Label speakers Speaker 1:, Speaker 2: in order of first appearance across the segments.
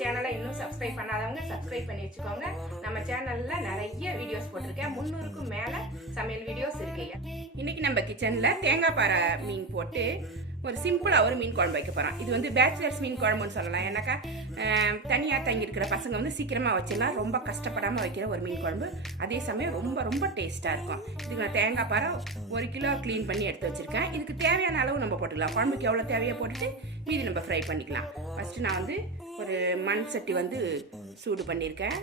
Speaker 1: சேனலை இன்னும் சப்ஸ்கிரைப் பண்ணாதவங்க சப்ஸ்கிரைப் பண்ணி வச்சுக்கோங்க. நம்ம சேனலில் நிறைய வீடியோஸ் போட்டிருக்கேன். முன்னூறுக்கும் மேலே சமையல் வீடியோஸ் இருக்கு இன்னைக்கு நம்ம கிச்சனில் தேங்காய் பாறை மீன் போட்டு ஒரு சிம்பிளாக ஒரு மீன் குழம்பு வைக்க போகிறோம் இது வந்து பேச்சுலர்ஸ் மீன் குழம்புன்னு சொல்லலாம். ஏன்னாக்கா தனியாக தங்கியிருக்கிற தங்கி இருக்கிற பசங்க வந்து சீக்கிரமாக வச்சிடலாம். ரொம்ப கஷ்டப்படாமல் வைக்கிற ஒரு மீன் குழம்பு. அதே சமயம் ரொம்ப ரொம்ப டேஸ்ட்டாக இருக்கும். இதுக்கு நான் தேங்காய் பாறை ஒரு கிலோ க்ளீன் பண்ணி எடுத்து வச்சிருக்கேன். இதுக்கு தேவையான அளவு நம்ம போட்டுக்கலாம். குழம்புக்கு எவ்வளோ தேவையோ போட்டுட்டு மீதி நம்ம ஃப்ரை பண்ணிக்கலாம். ஃபஸ்ட்டு நான் வந்து ஒரு மண் சட்டி வந்து சூடு பண்ணியிருக்கேன்.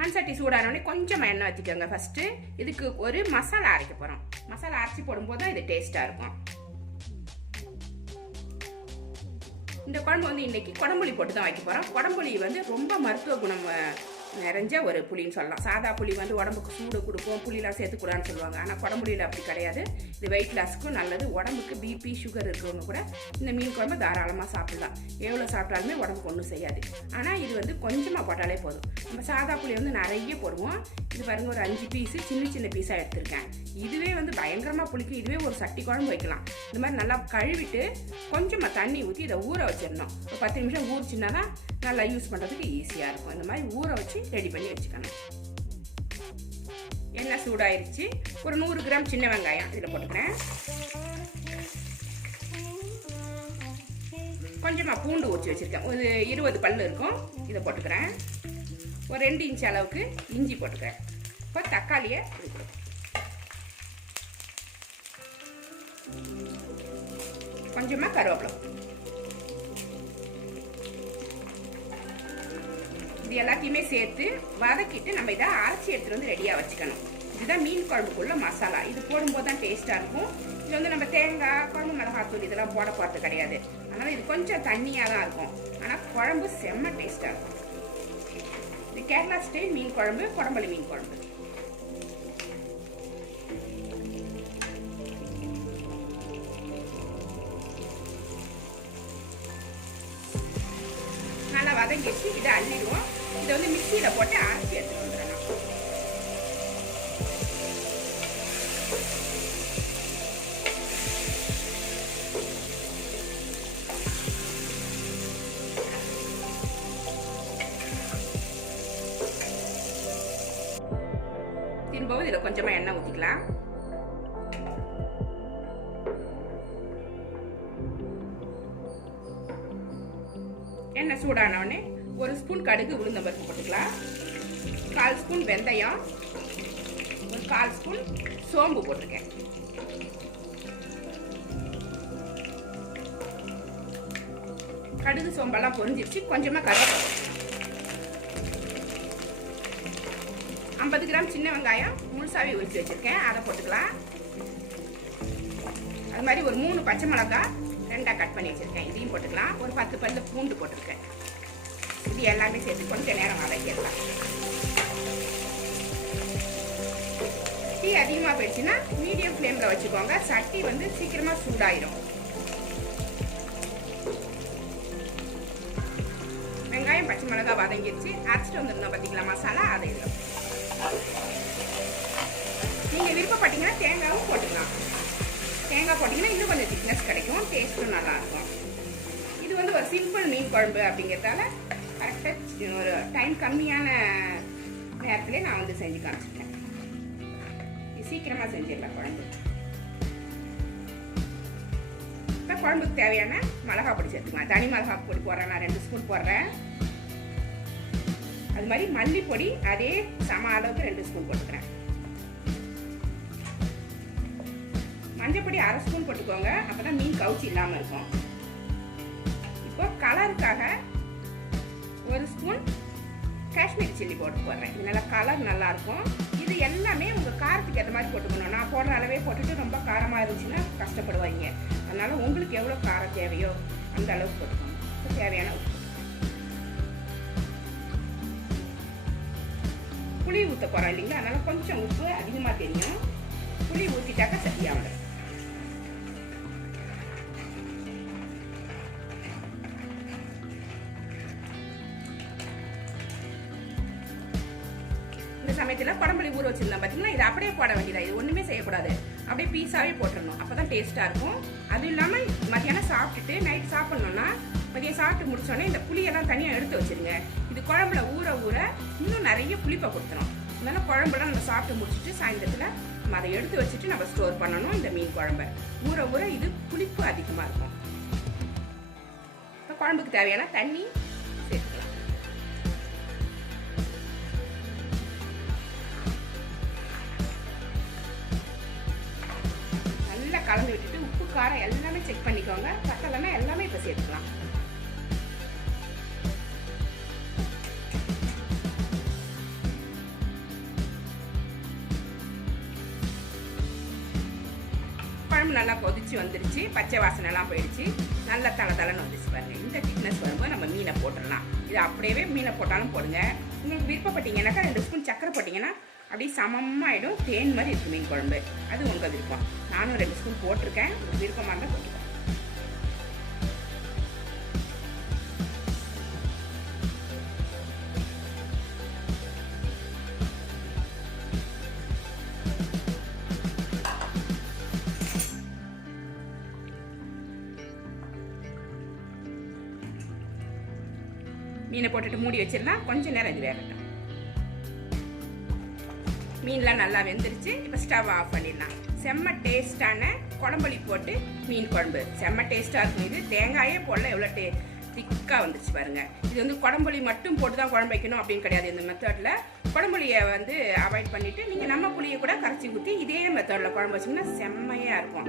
Speaker 1: மண் சட்டி சூடானோடனே கொஞ்சம் எண்ணெய் வச்சுக்கோங்க. ஃபஸ்ட்டு இதுக்கு ஒரு மசாலா அரைக்க போகிறோம் மசாலா அரைச்சி போடும்போது தான் இது டேஸ்ட்டாக இருக்கும். இந்த குழம்பு வந்து இன்னைக்கு குடம்புளி போட்டு தான் வைக்க போகிறோம் குடம்புளி வந்து ரொம்ப மருத்துவ குணம் நிறைஞ்ச ஒரு புளின்னு சொல்லலாம். சாதா புளி வந்து உடம்புக்கு சூடு கொடுக்கும் புளியெலாம் சேர்த்துக்கூடாதுன்னு சொல்லுவாங்க. ஆனால் குடம்புளியில் அப்படி கிடையாது. இது வெயிட் லாஸ்க்கும் நல்லது. உடம்புக்கு பிபி சுகர் இருக்கிறவங்க கூட இந்த மீன் குழம்பு தாராளமாக சாப்பிடலாம். எவ்வளோ சாப்பிட்டாலுமே உடம்புக்கு ஒன்றும் செய்யாது. ஆனால் இது வந்து கொஞ்சமாக போட்டாலே போதும். நம்ம சாதா புளி வந்து நிறைய போடுவோம். இது பாருங்க ஒரு அஞ்சு பீஸு சின்ன சின்ன பீஸாக எடுத்திருக்கேன். இதுவே வந்து பயங்கரமாக புளிக்கும் இதுவே ஒரு சட்டி குழம்பு வைக்கலாம். இந்த மாதிரி நல்லா கழுவிட்டு கொஞ்சமாக தண்ணி ஊற்றி இதை ஊற வச்சிடணும். ஒரு பத்து நிமிஷம் ஊறிச்சுன்னா தான் நல்லா யூஸ் பண்ணுறதுக்கு ஈஸியாக இருக்கும். இந்த மாதிரி ஊற வச்சு ரெடி பண்ணி வச்சுக்கணும். எண்ணெய் சூடாயிருச்சு. ஒரு நூறு கிராம் சின்ன வெங்காயம் இதில் போட்டுக்கிறேன். கொஞ்சமாக பூண்டு ஊற்றி வச்சுருக்கேன். ஒரு இருபது பல் இருக்கும். இதை போட்டுக்கிறேன். ஒரு ரெண்டு இன்ச் அளவுக்கு இஞ்சி போட்டுக்கிறேன். இப்போ தக்காளியை கொஞ்சமாக கருவேப்பிலை. இது எல்லாத்தையுமே சேர்த்து வதக்கிட்டு நம்ம இதை அரைச்சி எடுத்துட்டு வந்து ரெடியாக வச்சுக்கணும். இதுதான் மீன் குழம்புக்குள்ள மசாலா. இது போடும்போது தான் டேஸ்ட்டாக இருக்கும். இது வந்து நம்ம தேங்காய் குழம்பு மிளகாத்தூள் இதெல்லாம் போட போகிறது கிடையாது. அதனால் இது கொஞ்சம் தண்ணியாக தான் இருக்கும். ஆனால் குழம்பு செம்ம டேஸ்ட்டாக இருக்கும். இது கேரளா ஸ்டைல் மீன் குழம்பு குடம்பளி மீன் குழம்பு. நல்லா வதங்கிடுச்சு. இதை அள்ளிடுவோம். இதை வந்து மிக்சியில் போட்டு அரைச்சி எடுத்துட்டு வந்துடலாம். திரும்பவும் இதில் கொஞ்சமாக எண்ணெய் ஊற்றிக்கலாம். எண்ணெய் சூடான உடனே ஒரு ஸ்பூன் கடுகு உளுந்த பருப்பு போட்டுக்கலாம். கால் ஸ்பூன் வெந்தயம். ஒரு கால் ஸ்பூன் சோம்பு போட்டிருக்கேன். கடுகு சோம்பெல்லாம் பொரிஞ்சிருச்சு. கொஞ்சமாக கருவேப்பிலை ஐம்பது கிராம் சின்ன வெங்காயம் முழுசாவே உரிச்சு வச்சுருக்கேன். அதை போட்டுக்கலாம். அது மாதிரி ஒரு மூணு பச்சை மிளகாய் ரெண்டாக கட் பண்ணி வச்சுருக்கேன். இதையும் போட்டுக்கலாம். ஒரு பத்து பல்லு பூண்டு போட்டிருக்கேன். இது எல்லாமே சேர்த்து கொஞ்சம் நேரம் வதக்கிடலாம். டீ அதிகமாக போயிடுச்சுன்னா மீடியம் ஃப்ளேமில் வச்சுக்கோங்க. சட்டி வந்து சீக்கிரமாக சூடாயிரும். வெங்காயம் பச்சை மிளகாய் வதங்கிடுச்சு. அரைச்சிட்டு வந்துருந்தோம் பார்த்தீங்களா மசாலா? அதை இதில். நீங்கள் விருப்பப்பட்டீங்கன்னா தேங்காயும் போட்டுக்கலாம். தேங்காய் போட்டிங்கன்னா இன்னும் கொஞ்சம் திக்னஸ் கிடைக்கும். டேஸ்ட்டும் நல்லாயிருக்கும் இது வந்து ஒரு சிம்பிள் மீன் குழம்பு அப்படிங்கிறதால கரெக்டாக ஒரு டைம் கம்மியான நேரத்திலே நான் வந்து செஞ்சு காமிச்சிருக்கேன் சீக்கிரமாக செஞ்சிடலாம் குழம்பு. இப்போ குழம்புக்கு தேவையான மிளகா பொடி சேர்த்துக்கலாம். தனி மிளகா பொடி போடுறேன் நான் ரெண்டு ஸ்பூன் போடுறேன். அது மாதிரி மல்லிப்பொடி அதே சம அளவுக்கு ரெண்டு ஸ்பூன் போட்டுக்கிறேன். மஞ்சப்பொடி அரை ஸ்பூன் போட்டுக்கோங்க. அப்போ தான் மீன் கவுச்சி இல்லாமல் இருக்கும். இப்போ கலருக்காக ஒரு ஸ்பூன் காஷ்மீரி சில்லி போட்டு போடுறேன். இது நல்லா கலர் நல்லாயிருக்கும் இது எல்லாமே உங்கள் காரத்துக்கு ஏற்ற மாதிரி போட்டுக்கணும். நான் போடுற அளவே போட்டுட்டு ரொம்ப காரமாக இருந்துச்சுன்னா கஷ்டப்படுவாங்க அதனால் உங்களுக்கு எவ்வளோ காரம் தேவையோ அந்த அளவுக்கு போட்டுக்கணும் தேவையான உப்பு. புளி ஊற்ற போகிறோம் இல்லைங்களா? அதனால் கொஞ்சம் உப்பு அதிகமாக தெரியும். புளி ஊற்றிட்டாக்கா சரியாக வந்துடும் சமயத்தில் குடம்புளி ஊற வச்சிருந்தோம் பார்த்தீங்கன்னா இது அப்படியே போட வேண்டியதா? இது ஒன்றுமே செய்யக்கூடாது. அப்படியே பீஸாகவே போட்டுடணும். அப்போ தான் டேஸ்ட்டாக இருக்கும். அதுவும் இல்லாமல் மத்தியானம் சாப்பிட்டுட்டு நைட் சாப்பிட்ணுன்னா மதியம் சாப்பிட்டு முடிச்சோடனே இந்த புளியெல்லாம் தனியாக எடுத்து வச்சிருங்க. இது குழம்புல ஊற ஊற இன்னும் நிறைய புளிப்பை கொடுத்துரும். அதனால் குழம்புலாம் நம்ம சாப்பிட்டு முடிச்சுட்டு சாயந்தரத்தில் நம்ம அதை எடுத்து வச்சுட்டு நம்ம ஸ்டோர் பண்ணணும் இந்த மீன் குழம்ப. ஊற ஊற இது புளிப்பு அதிகமாக இருக்கும். இப்போ குழம்புக்கு தேவையான தண்ணி கலந்து விட்டுட்டு உப்பு காரம் எல்லாமே செக் பண்ணிக்கோங்க. பத்தலைன்னா எல்லாமே இப்போ சேர்த்துக்கலாம். குழம்பு நல்லா கொதிச்சு வந்துருச்சு. பச்சை வாசனைலாம் போயிடுச்சு. நல்லா தலை தலைன்னு வந்துச்சு பாருங்க. இந்த திக்னஸ் வரும்போது நம்ம மீனை போட்டுடலாம். இது அப்படியே மீனை போட்டாலும் போடுங்க. உங்களுக்கு விருப்பப்பட்டீங்கன்னாக்கா ரெண்டு ஸ்பூன் சக்கரை போட்டிங்கன்னா அப்படியே சமமாகிடும் தேன் மாதிரி இருக்கும் மீன் குழம்பு. அது உங்கள் விருப்பம் நானும் ரெண்டு ஸ்பூன் போட்டிருக்கேன். விருப்பமாக இருந்தால் போட்டுக்கோங்க மீனை போட்டுட்டு மூடி வச்சிடலாம் கொஞ்சம் நேரம் இது வேகட்டும். மீன்லாம் நல்லா வெந்துருச்சு. இப்போ ஸ்டவ் ஆஃப் பண்ணிடலாம். செம்ம டேஸ்டான குழம்புளி போட்டு மீன் குழம்பு. செம்ம டேஸ்ட்டாக இருக்கும் இது. தேங்காயே போடல. எவ்வளோ டே திக்காக வந்துருச்சு பாருங்க. இது வந்து குடம்புளி மட்டும் போட்டு தான் குழம்பு வைக்கணும் அப்படின்னு கிடையாது. இந்த மெத்தடில் குடம்புளியை வந்து அவாய்ட் பண்ணிவிட்டு நீங்கள் நம்ம புளியை கூட கரைச்சி ஊற்றி இதே மெத்தடில் குழம்பு வச்சிங்கன்னா செம்மையாக இருக்கும்.